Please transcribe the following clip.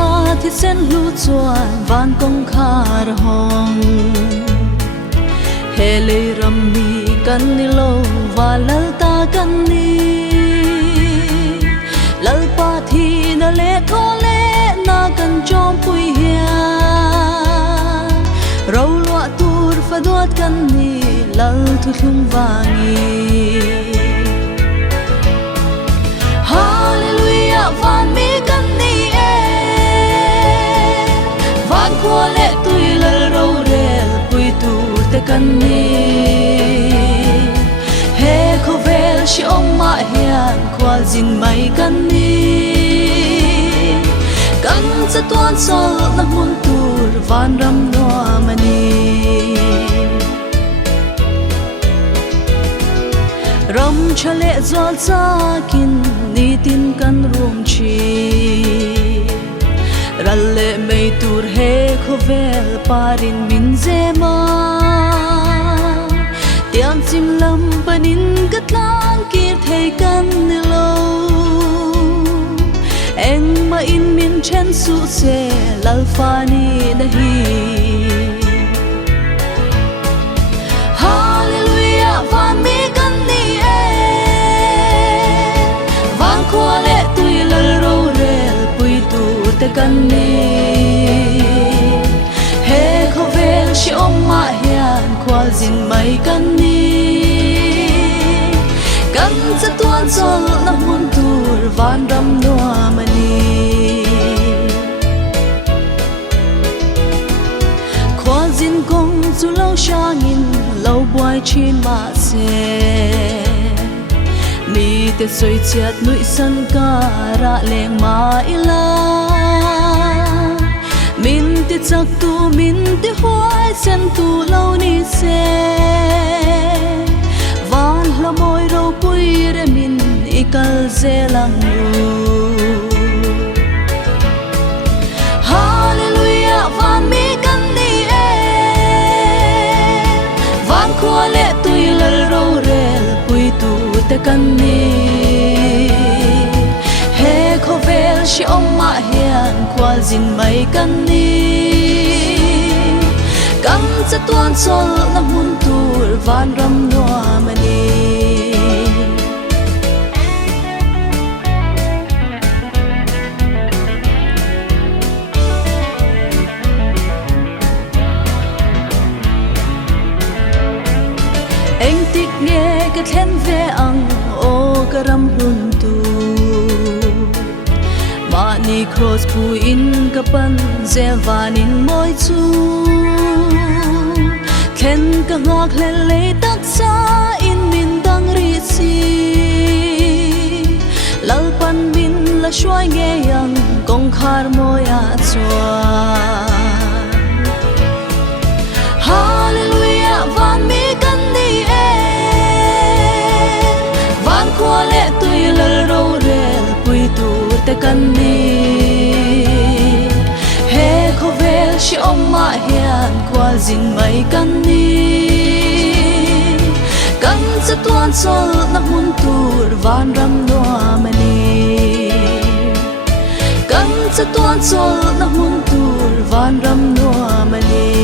sa thì sen lu chuan van kong khar hong he le ram mi kan ni lo wa lal ta kan ni lal pa thi na le tho le na kan chom pui hia ro lo tur fa dot kan ni lal thu thung wangi hallelujah van mi kan ni van khua le tui lal ro rel pui tur te kan ni he kho vel shi om ma hian khwa jin mai kan ni kan cha tuan sol na mun tur van ram no mani ram chale zol cha kin ni tin kan rum chi ralle mei tur he kho vel parin min zema tiang chim lam panin katlang kir thei kan lo eng ma in min chen su se lal fani na hi hallelujah van mi kan ni van khua le tui lal ro rel pui tu te kan ni he kho vel shi om ma hian khwa jin mai kan ni kan cha tuan sol na mun tur van ram no mani khwa jin kong chu lo shangin lo boy chin ma se mi te soi chat nui san ka ra leng ma ila min ti chak tu min ti huai sen tu lo ni se van la moi ro pui re min ikal ze lang ru hallelujah van mi kan ni van khua le tui lal ro rel pui tu te kan ni he kho vel shi om ma hian khwa jin mai kan ni kan cha tuan sol na mun tur van ram no mani eng tik nge ka thlen ve ang o karam hun tu mani cross pu in kapan zevanin moi chu khen ka ngak len le tak sa in min dang ri si lal pan min la shwai nge yang kong khar moya chwa hallelujah van mi kan ni van khua le tui lal ro rel pui tu te kan ni he kho vel shi om ma hian khwa jin mai kan ni kan cha tuan sol na mun tur van ram no mani kan cha tuan sol na mun tur van ram no mani